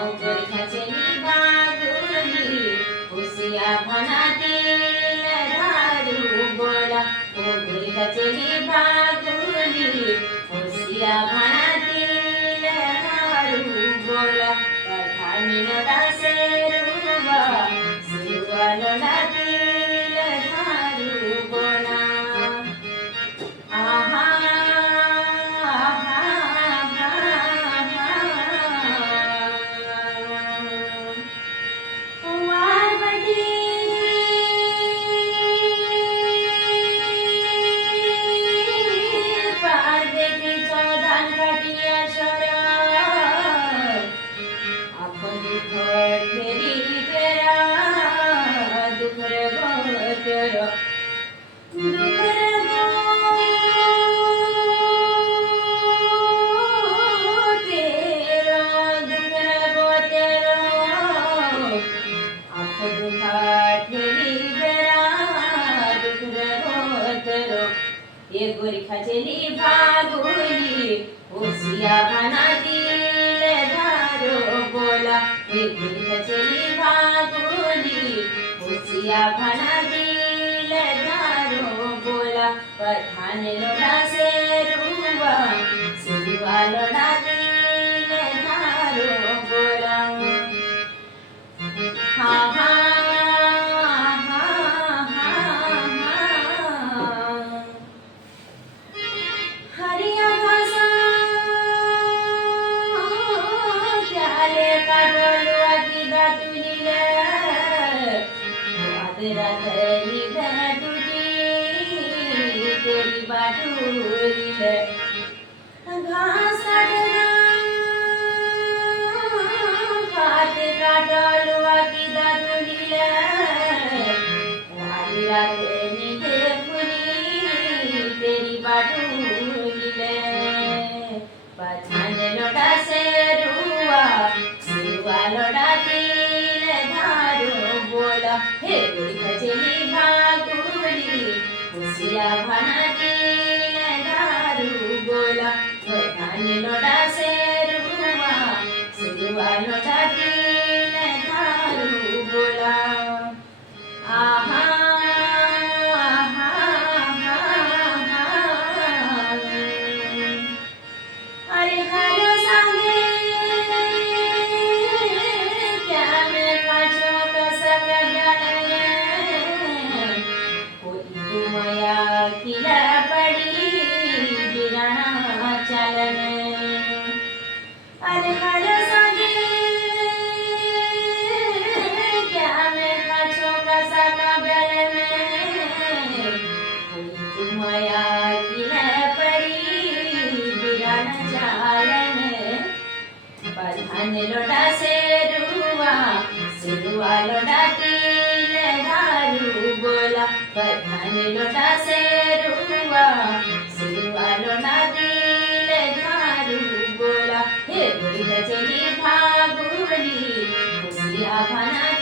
गोरखाचे भागुली उसिया भानातील दारू बोला. गोरखाचे भागुली उसिया भानातील दारू बोला. पठाणी लोटासे रुबा सिरुआ लोटातील दारू बोला. आहा ये गोरखाचे भागुली उसिया भानातील दारू बोला. ये गोरखाचे भागुली उसिया भानातील दारू बोला. पठाण लोटासे रुबा सिरुआ लोटातील दारू बोला. हा हा तेरी बाटुली घास खाते काटलुआ की दातुली आधी रात निधे फुली तेरी बाटुली. पठाण लोटासे रुआ सिरुआ लोटातील दारू बोला. हे गोरखाचे भागुली उसिया भानातील दारू बोला. पठाण लोटासे रुआ सिरुआ लोटातील दारू बोला. आहा अरे हर सांगे क्या मैं काचो कसक गले कोई तुमया किला पड़ी बिराना चलन. अरे हर सांगे क्या मैं काचो कसक गले में कोई तुमया किला पड़ी बिराना चलन. पठाण लोटासे रुआ सिरुआ लोटातील दारू बोला. पठाण लोटासे रुआ सिरुआ लोटातील दारू बोला. हे गोरखाचे भागुली उसिया भानातील